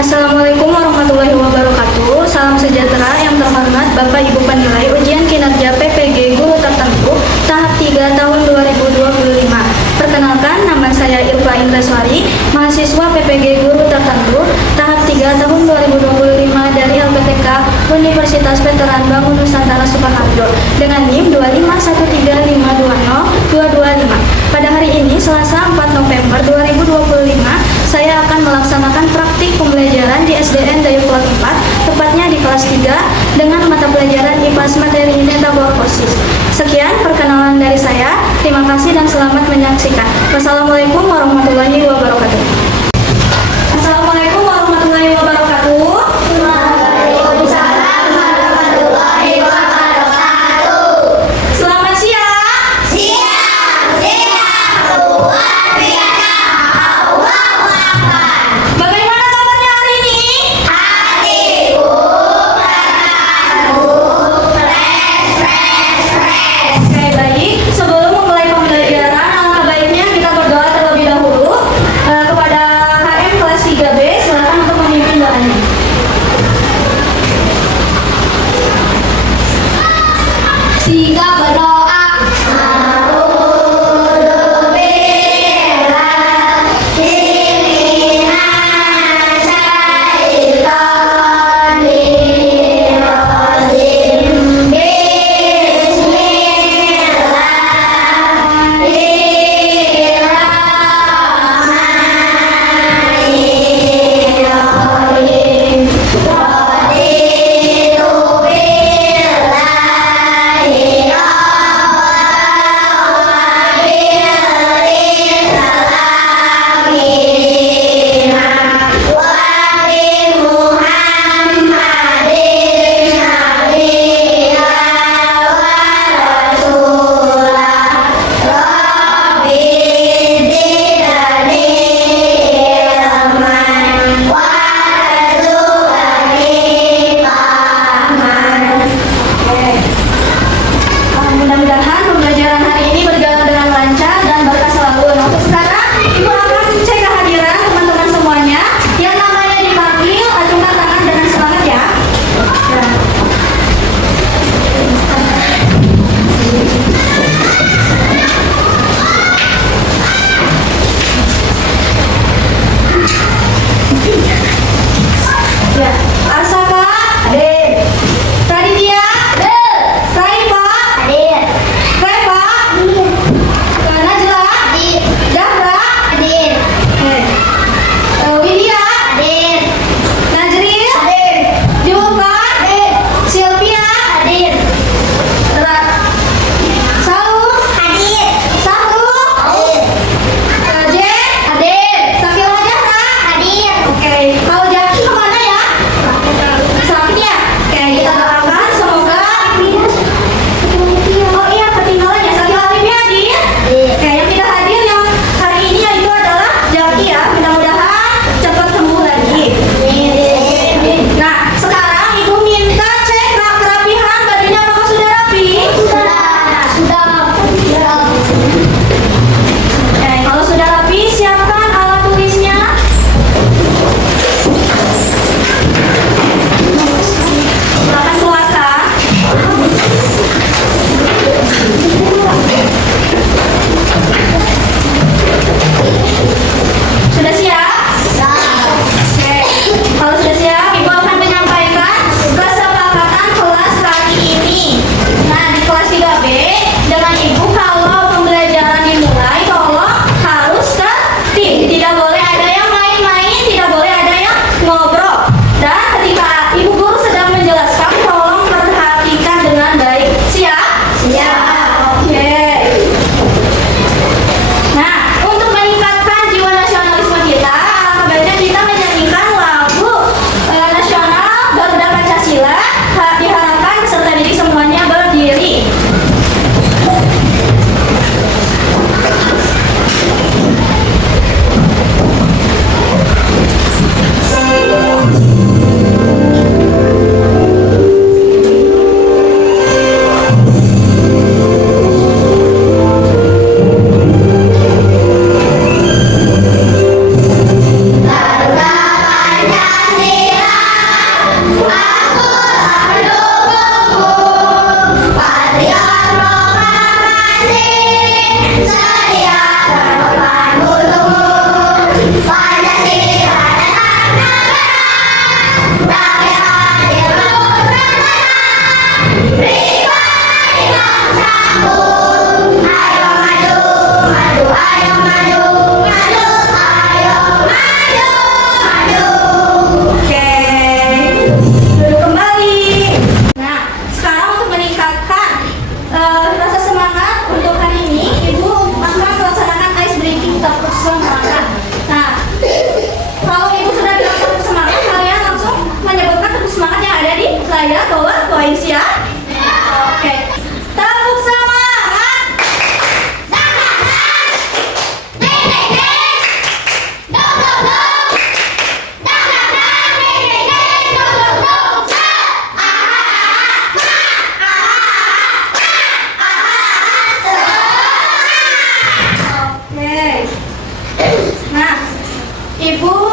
Assalamualaikum warahmatullahi wabarakatuh. Salam sejahtera yang terhormat Bapak Ibu penilai ujian kinerja PPG Guru Tertentu tahap 3 tahun 2025. Perkenalkan, nama saya Irfa Indreswari, mahasiswa PPG Guru Tertentu tahap 3 tahun 2025 dari LPTK Universitas Veteran Bangun Nusantara Sukoharjo dengan NIM 25135202225. Pada hari ini, Selasa 4 November 2025, saya akan melaksanakan praktik pembelajaran di SDN Dayakolot 4, tepatnya di kelas 3, dengan mata pelajaran IPAS materi metamorfosis. Sekian perkenalan dari saya. Terima kasih dan selamat menyaksikan. Wassalamualaikum warahmatullahi wabarakatuh. Assalamualaikum warahmatullahi wabarakatuh. Waalaikumsalam warahmatullahi wabarakatuh. Selamat siang. Siang, luar biasa. Allahu Akbar. Bagaimana kabarnya hari ini? Hatiku terharu, fresh. Oke, baik. Sebelum memulai pembelajaran, alangkah baiknya kita berdoa terlebih dahulu kepada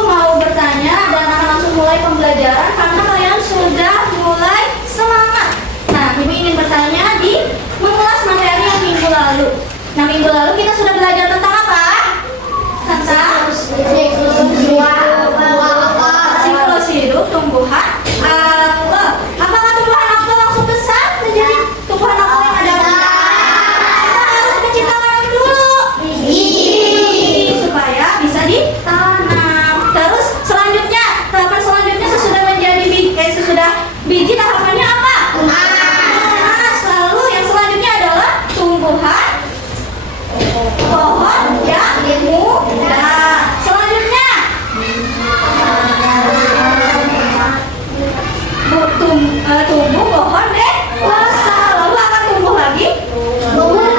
mau bertanya dan akan langsung mulai pembelajaran karena kalian sudah mulai semangat. Nah, Ibu ingin bertanya di mengulas materi yang minggu lalu. Nah, minggu lalu kita sudah belajar tentang apa? Tentang siklus hidup tumbuhan apel. Apakah tumbuhan apel langsung besar menjadi tumbuhan apel yang ada? Kita harus menciptakan yang dulu supaya bisa ditanam. Terus selanjutnya, tahapan selanjutnya sesudah biji tahapannya apa? Tunas. Lalu yang selanjutnya adalah tumbuhan pohon yang muda. Selanjutnya tumbuh pohon dewasa. Lalu akan tumbuh lagi bunga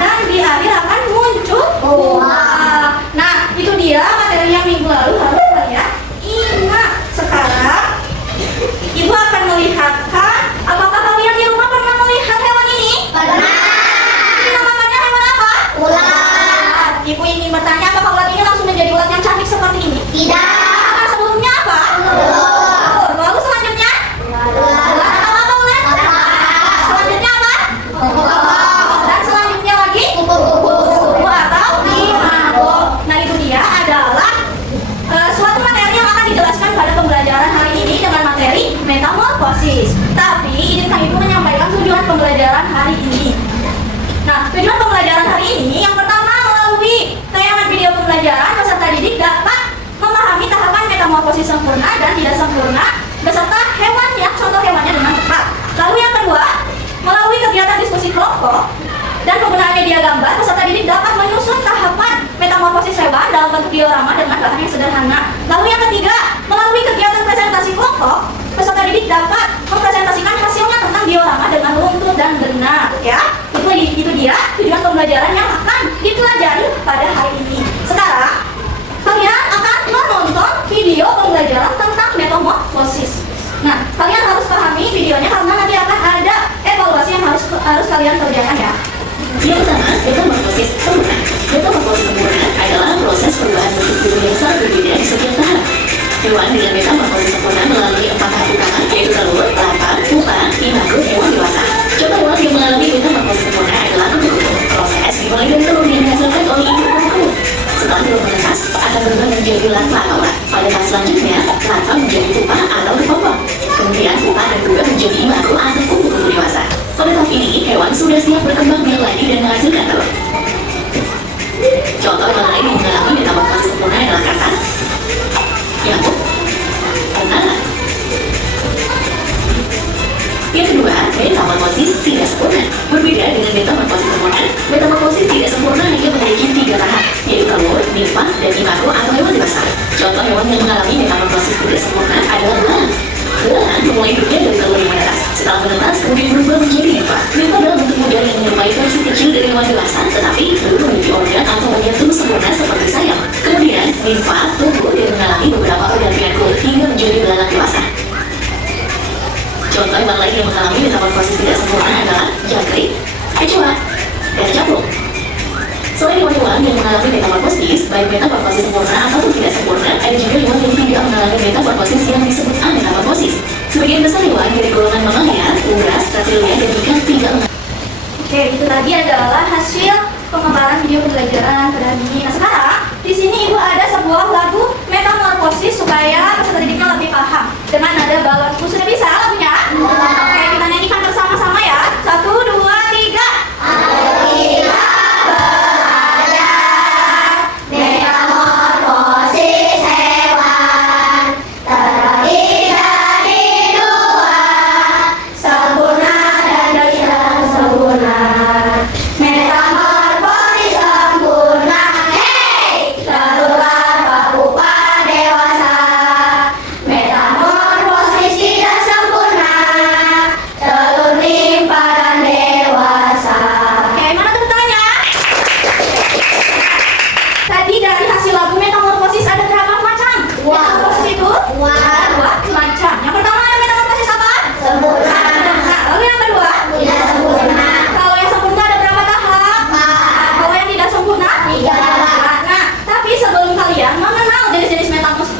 dan di akhir akan muncul buah. Nah, itu dia materi yang minggu lalu harus kalian ingat. Sekarang Ibu akan melihatkan, apakah kalian di rumah pernah melihat hewan ini? Dinamakannya hewan apa? Ibu ingin bertanya, apakah ulat ini langsung menjadi ulat yang cantik seperti ini? Apakah sebelumnya apa? Lalu selanjutnya? Ulat apa ulat? Selanjutnya apa? Dan selanjutnya lagi? Kupu atau imago. Nah, itu dia adalah suatu materi yang akan dijelaskan pada pembelajaran hari ini dengan materi metamorfosis. Tapi izinkan Ibu menyampaikan tujuan pembelajaran hari ini. Nah, tujuan pembelajaran hari ini yang pertama, melalui tayangan video pembelajaran peserta didik dapat memahami tahapan metamorfosis sempurna dan tidak sempurna beserta hewannya, contoh hewannya dengan tepat. Lalu yang kedua, melalui kegiatan diskusi kelompok dan penggunaan media gambar, peserta didik dapat menyusun tahapan metamorfosis hewan dalam bentuk diorama dengan bahan yang sederhana. Lalu yang ketiga, melalui kegiatan presentasi kelompok, peserta didik dapat mempresentasikan hasilnya tentang diorama dengan runtut dan benar. Ya, itu dia tujuan pembelajaran yang akan dipelajari pada hari ini. Sekarang kalian akan menonton video pembelajaran tentang metamorfosis. Nah, kalian harus pahami videonya karena nanti akan ada evaluasi yang harus kalian kerjakan ya. Yang pertama, metamorfosis sempurna. Metamorfosis sempurna adalah proses perubahan bentuk tubuh yang sangat berbeda di setiap tahap. Hewan dengan metamorfosis sempurna melalui 4 tahap utama, yaitu telur, larva, pupa, imago, hewan dewasa. Contoh hewan yang mengalami metamorfosis sempurna adalah kupu-kupu. Proses dimulai dari telur yang dihasilkan oleh ibu kupu-kupu. Setelah telur menetas, akan berubah menjadi larva atau ulat. Pada tahap selanjutnya, larva menjadi pupa atau kepompong. Kemudian pupa dan berubah menjadi imago atau kupu-kupu dewasa. Pada tahap ini, hewan sudah siap berkembang biak lagi dan menghasilkan telur. Contoh hewan lain yang mengalami metamorfosis sempurna adalah kata, nyamuk, pengalat. Yang kedua, metamorfosis tidak sempurna. Berbeda dengan metamorfosis sempurna, metamorfosis tidak sempurna hanya memiliki 3 tahap, yaitu telur, nimfa, dan imago atau hewan dewasa. Contoh hewan yang mengalami metamorfosis tidak sempurna adalah belang. Belang memulai hidupnya dari telur yang menetas. Setelah menetas, kemudian berubah menjadi nimfa. Nimfa dalam bentuk model yang menyerupai versi kecil dari hewan dewasa, tetapi belum memiliki organ atau menyentuh sempurna seperti sayap. Kemudian, nimfa tumbuh dan mengalami beberapa pergantian kulit hingga menjadi belalang dewasa. Contoh hewan lain yang mengalami metamorfosis tidak sempurna adalah jangkrik, kecoa, dan capung. Selain hewan-hewan yang mengalami metamorfosis, baik metamorfosis sempurna ataupun tidak sempurna, ada juga hewan yang tidak mengalami metamorfosis yang disebut ametamorfosis. Sebagian besar hewan dari golongan mamalia, unggas, reptilia, dan ikan tidak mengalami. Oke, itu tadi adalah hasil pemaparan video pembelajaran pada hari ini. Nah, sekarang di sini Ibu ada sebuah lagu metamorfosis supaya peserta didiknya lebih paham. Dengan nada balonku, sudah bisa lagunya? Oke, kita nyanyikan bersama-sama ya. 1, 2, 3. Metamorfosis hewan terbagi dari 2, sempurna dan tidak sempurna. Metamorfosis sempurna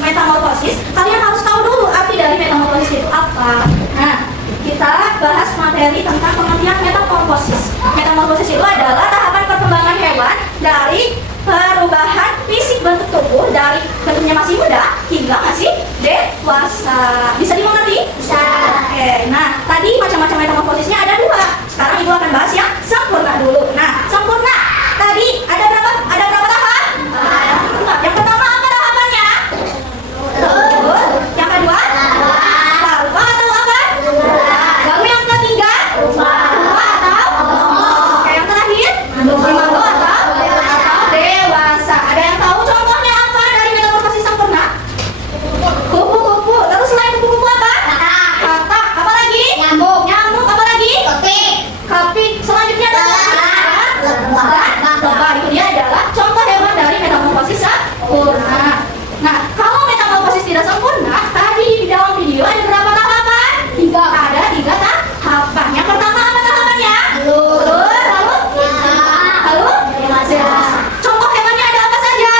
metamorfosis, kalian harus tahu dulu arti dari metamorfosis itu apa. Nah, kita bahas materi tentang pengertian metamorfosis. Metamorfosis itu adalah tahapan perkembangan hewan dari perubahan fisik bentuk tubuh dari bentuknya masih muda hingga masih dewasa. Bisa dimengerti? Bisa. Oke, nah tadi macam-macam metamorfosisnya ada 2. Sekarang Ibu akan bahas yang sempurna dulu. Nah, sempurna tadi ada berapa? Ada berapa tahap? 4. Yang pertama apa tahapannya? Betul. Yang kedua? Larva atau apa? Lalu yang ketiga? Pupa atau? Oke, yang terakhir? Imago atau dewasa. Ada yang tahu contohnya apa dari metamorfosis sempurna? Kupu-kupu. Terus selain kupu-kupu apa? Katak. Apa lagi? Nyamuk. Nyamuk. Apa lagi? Kepik. Selanjutnya adalah lebah. Itu dia adalah contoh hewan dari metamorfosis sempurna. Nah, kalau metamorfosis tidak sempurna, tadi di dalam video ada berapa tahapan? 3. Ada 3 tahapan. Yang pertama apa tahapannya? Telur. Lalu? Dewasa. Contoh hewannya ada apa saja?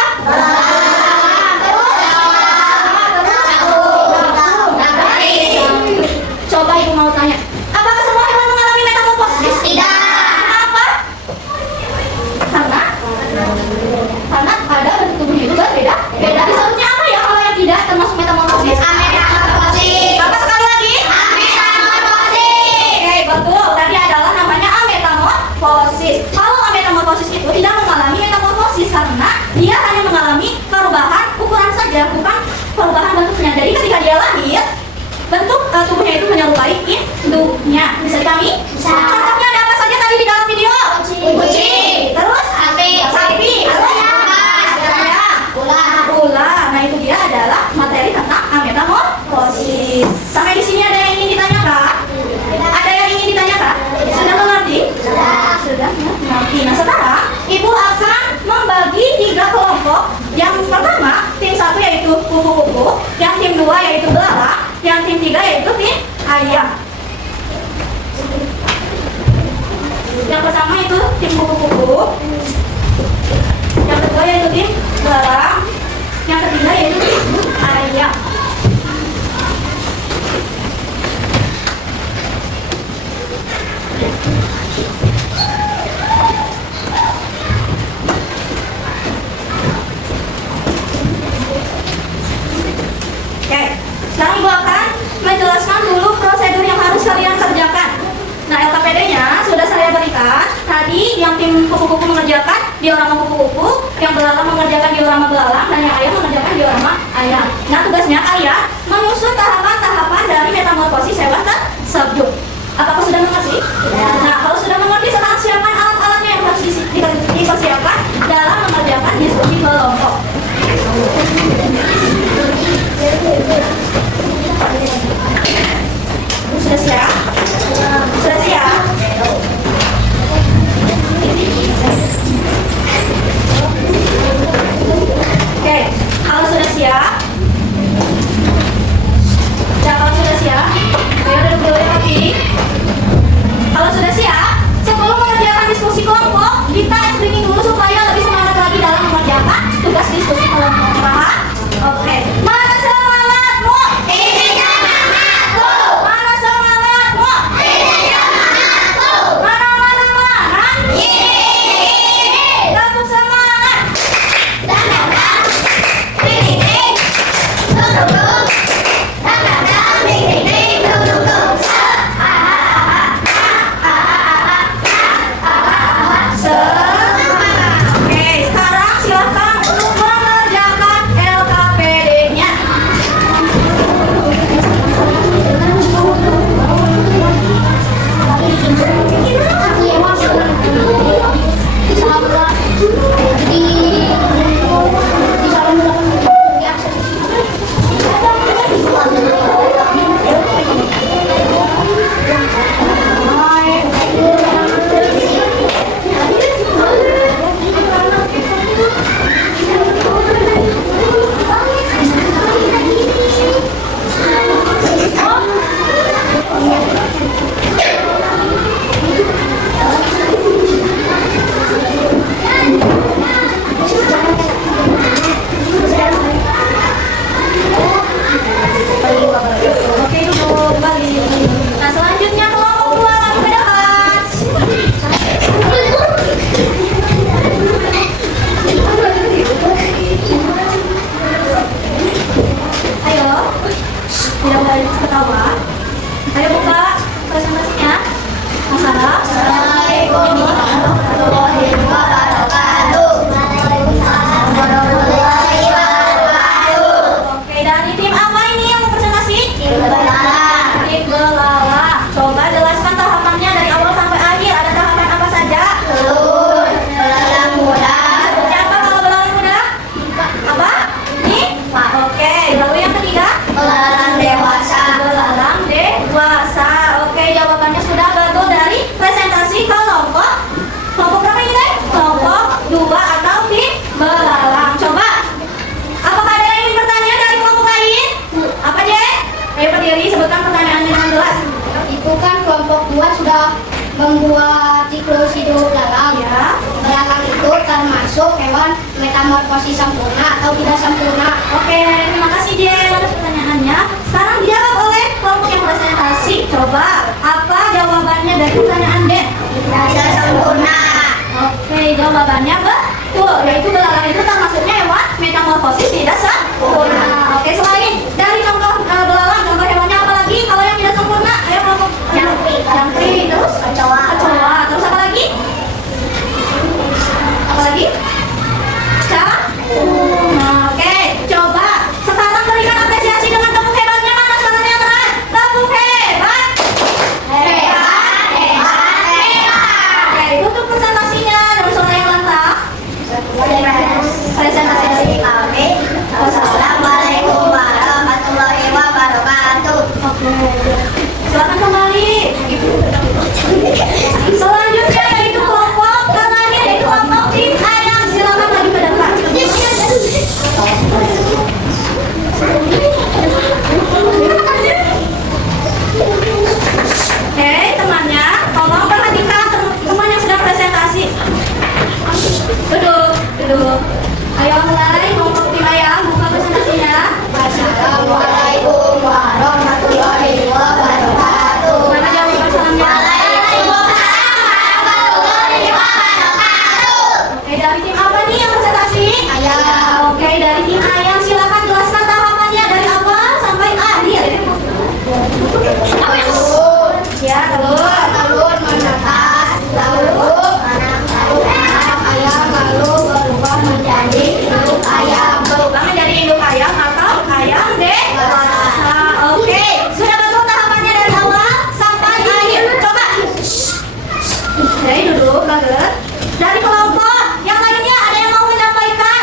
Coba Ibu mau tanya, apakah semua hewan mengalami metamorfosis? Tidak. Kenapa? Karena ada bentuk tubuhnya itu berbeda. Disebutnya apa ya kalau yang tidak termasuk metamorfosis? Ametamorfosis. Apa sekali lagi? Ametamorfosis. Oke, betul. Tadi adalah namanya ametamorfosis. Kalau ametamorfosis itu tidak mengalami metamorfosis karena dia hanya mengalami perubahan ukuran saja, bukan perubahan bentuknya. Jadi ketika dia lahir, bentuk tubuhnya itu menyerupai induknya. Bisa dipahami? Bisa. Contohnya ada apa saja tadi di dalam video? Kucing. Terus? Sapi. Terus? Ayam. Ular. Nah, itu dia adalah materi tentang ametamorfosis. Sampai di sini ada yang ingin ditanyakan? Ada yang ingin ditanyakan? Sudah mengerti? Sudah mengerti. Nah, sekarang Ibu akan membagi 3 kelompok. Yang pertama, tim 1 yaitu kupu-kupu, yang tim 2 yaitu belalang, yang tim 3 yaitu tim ayam. Yang pertama itu tim kupu-kupu, yang kedua yaitu tim belalang, yang ketiga yaitu tim ayam. Oke, sekarang Ibu akan menjelaskan dulu prosedur yang harus kalian kerjakan. Nah, LKPD-nya sudah saya berikan. Tadi yang tim kupu-kupu mengerjakan diorama kupu-kupu, yang belalang mengerjakan diorama belalang, dan yang ayam mengerjakan diorama ayam. Nah, tugasnya kalian menyusun tahapan-tahapan dari metamorfosis hewan tersebut. Apakah sudah mengerti? Nah, kalau sudah mengerti, sekarang siapkan alat-alatnya yang harus dipersiapkan dalam mengerjakan diskusi kelompok. Sudah siap? Sudah siap? Oke, kalau sudah siap, ketawa. Ayo buka presentasinya. Mas Sarah. Assalamualaikum warahmatullahi wabarakatuh. Waalaikumsalam warahmatullahi wabarakatuh. Oke, dari tim apa ini yang mau presentasi? Tim belalang. Tim belalang. Coba jelaskan tahapannya dari awal sampai akhir. Ada tahapan apa saja? Telur. Belalang muda. Seperti apa kalau belalang muda? Apa? Ini? Oke, lalu yang ketiga? Belalang dewasa. Belalang dewasa. Oke, jawabannya sudah betul dari presentasi kelompok. Kelompok berapa ini, guys? Kelompok 2 atau tim belalang. Coba. Apakah ada yang ingin bertanya dari kelompok lain? Apa, Jek? Ayo berdiri, sebutkan pertanyaannya dengan jelas. Itu kan kelompok 2 sudah membuat siklus hidup belalang. Ya. Belalang itu termasuk hewan metamorfosis sempurna atau tidak sempurna. Oke, terima kasih, Jek. Atas pertanyaannya. Sekarang dijawab oleh kelompok yang presentasi. Coba, apa jawabannya dari pertanyaan Jek? Tidak sempurna. Oke, jawabannya betul. Yaitu belalang itu termasuknya hewan metamorfosis tidak sempurna. Oke, selain dari contoh belalang, contoh hewannya apa lagi? Kalau yang tidak sempurna, ayo kelompok jangkrik, terus Kecoa. terus apa lagi? Apa lagi? Nah, oke, coba sekarang berikan apresiasi dengan tepuk hebatnya. Mana suaranya yang keras? Tepuk hebat. Hebat, hebat, hebat. Oke, tutup presentasinya dengan suara yang lantang. Presentasi dari kami. Wassalamualaikum warahmatullahi wabarakatuh. Silakan kembali. Selanjutnya yaitu kelompok terakhir yaitu kelompok tim ayam. Silakan maju ke depan. Oke, temannya, tolong perhatikan teman yang sedang presentasi. Duduk. Ayo mulai kelompok tim ayam buka presentasinya. Assalamualaikum warahmatullahi wabarakatuh. Mana jawaban salamnya? Oke, dari tim apa nih yang presentasi? Ayam. Oke, dari tim ayam silakan jelaskan tahapannya dari awal sampai akhir. Ya, Telur menetas, lalu anak ayam lalu berubah menjadi induk ayam. berubah menjadi induk ayam atau ayam dewasa. Oke, sudah betul tahapannya dari awal sampai akhir. Coba. Oke, duduk, Bager. Dari kelompok yang lainnya ada yang mau menyampaikan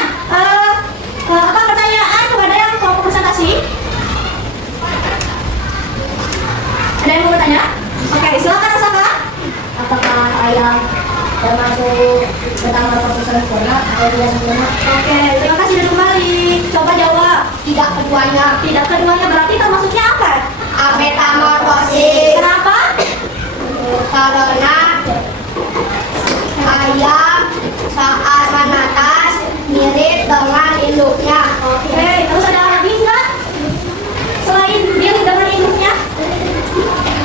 apa pertanyaan kepada yang kelompok presentasi? Ada yang mau bertanya? Oke, silakan rasakan. Apakah ayam termasuk metamorfosis sempurna atau tidak sempurna? Oke, terima kasih sudah kembali. Coba jawab. Tidak keduanya. Tidak keduanya berarti termasuknya apa? Metamorfosis. Kenapa? Karena ayam saat menetas mirip dengan induknya. Oke, terus ada lagi nggak? Selain mirip dengan induknya,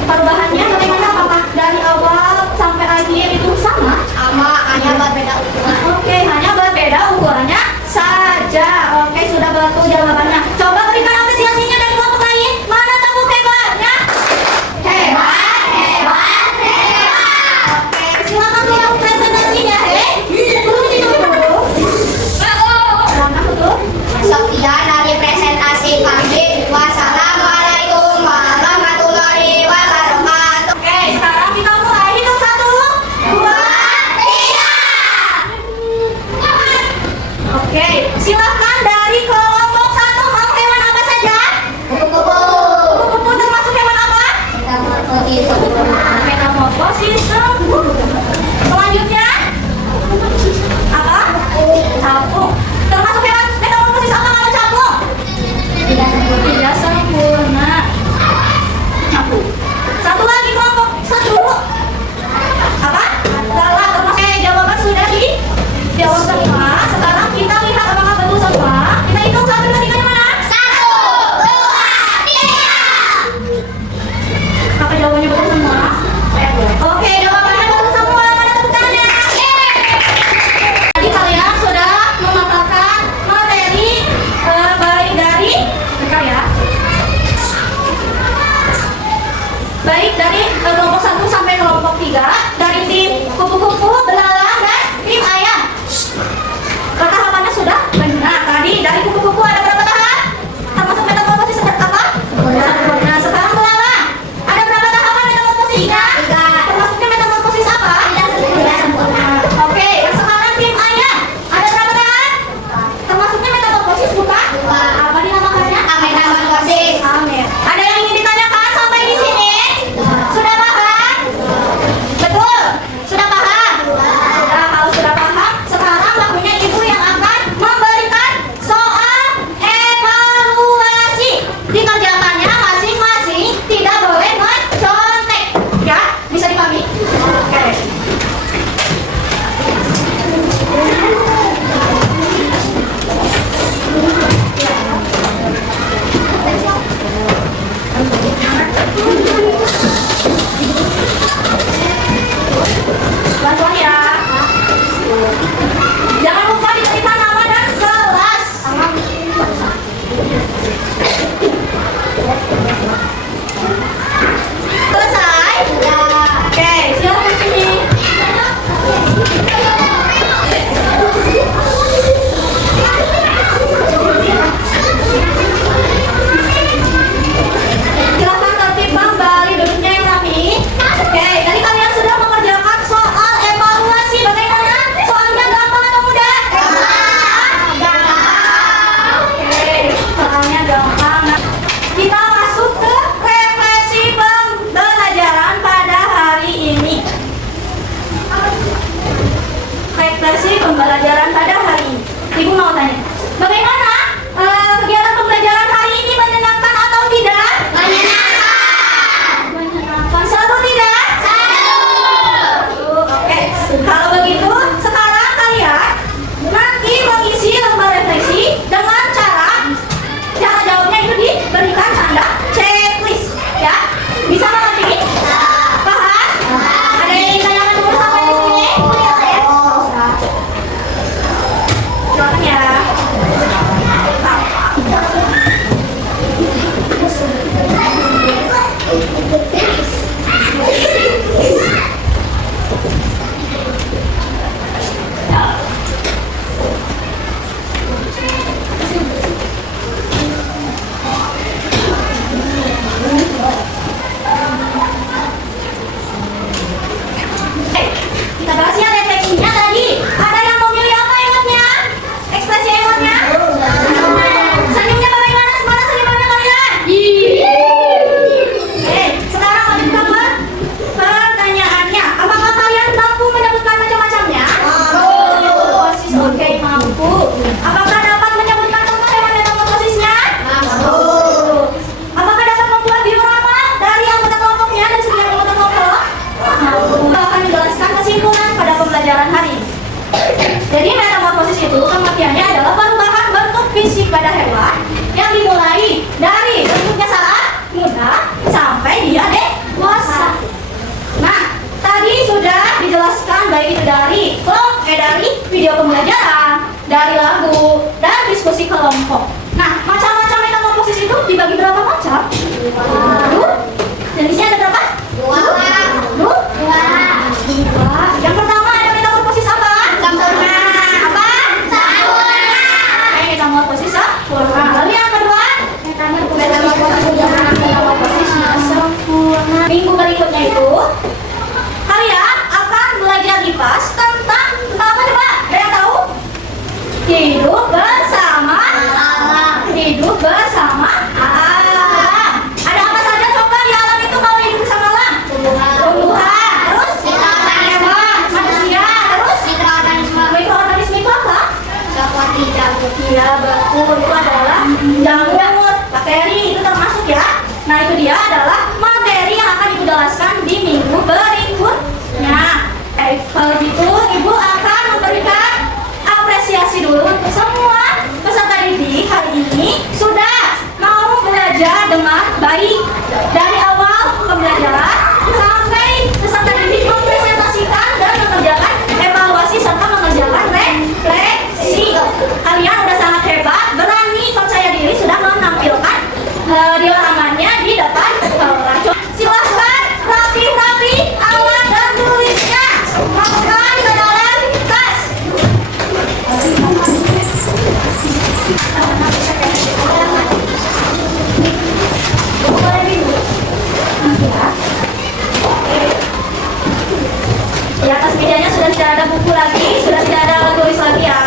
perubahannya bagaimana? Apakah dari awal sampai akhir itu sama? Sama, hanya berbeda ukuran. Oke, hanya berbeda ukurannya saja. Oke, sudah betul jawabannya. Coba berikan apresiasinya dari kelompok lain. Mana tepuk hebatnya? Hebat, hebat, hebat. dari lagu, dan diskusi kelompok. Nah, macam-macam metamorfosis itu dibagi berapa macam? Jenisnya ada berapa? Dua. Dua. Yang pertama ada metamorfosis apa? Sempurna. Apa? Sempurna. Metamorfosis sempurna. Lalu yang kedua? Metamorfosis Sempurna. Minggu berikutnya itu kalian akan belajar di kelas tentang apa coba? Ada yang tahu? Hidup bersama alam. Hidup bersama alam. Ada apa saja coba di alam itu kalau hidup bersama alam? Tumbuhan. Terus? Hewan, manusia. Terus? Mikroorganisme itu apa? Seperti jamur. Iya betul, itu adalah jamur, bakteri itu termasuk ya. Nah itu dia adalah materi yang akan dijelaskan di minggu berikutnya. Kalau gitu ibu akan memberikan apresiasi dulu untuk semua peserta didik hari ini sudah mau belajar dengan baik dari awal pembelajaran sampai peserta didik mempresentasikan dan mengerjakan evaluasi serta mengerjakan refleksi. Kalian udah sangat hebat, berani, percaya diri, sudah menampilkan dioramannya di depan kelas. Silahkan rapi-rapi alat dan tulisnya, masukkan ke dalam tas. Di atas mejanya sudah tidak ada buku lagi, sudah tidak ada alat tulis lagi ya.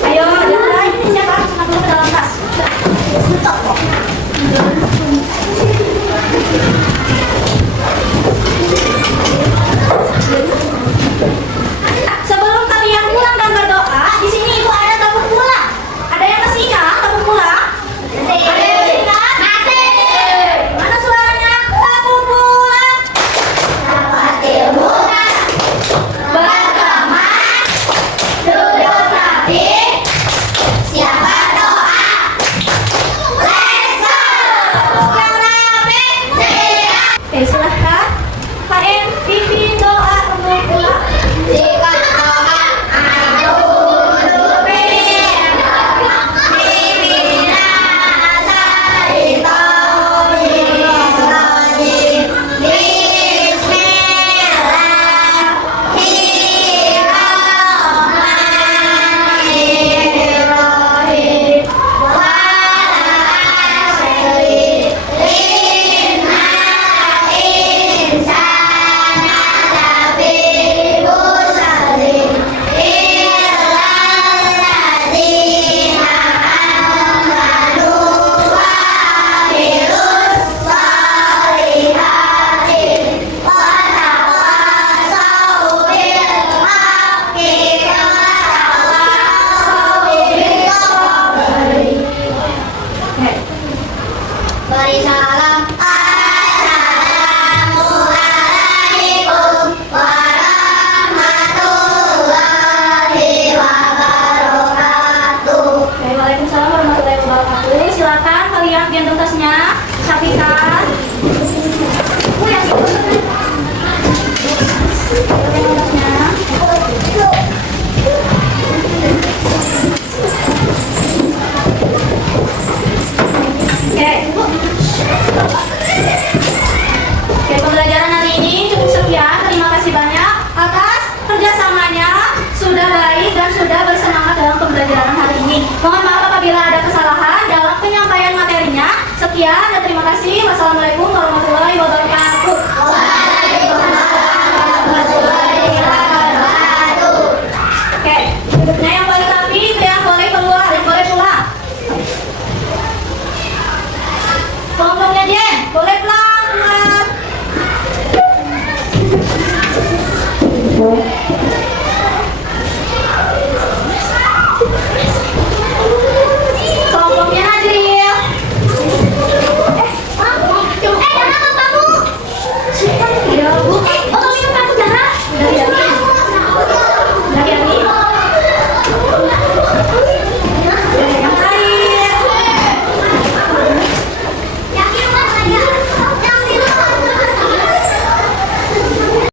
Ayo, jangan ini siapa harus masuk ke dalam tas. Sebelum kalian pulang dan berdoa, di sini ibu ada tabung pulang. Ada yang masih ingat tabung pulang? Ada yang masih ingat? Mana suaranya? Tabung pulang. Seperti bunga. Berteman. Duduk rapi. Siapa doa? Let's go. Yang rapi. Siap. Oke, silahkan. KM pimpin doa tabung pulang. Jika doa ayo beri salam. Assalamualaikum warahmatullahi wabarakatuh. Waalaikumsalam warahmatullahi wabarakatuh. Silakan kalian gendong tasnya, rapikan. Yang itu. Gendong tasnya. Oke, pembelajaran hari ini cukup sekian. Terima kasih banyak atas kerjasamanya. Sudah baik dan sudah bersemangat dalam pembelajaran hari ini. Mohon maaf apabila ada kesalahan dalam penyampaian materinya. Sekian.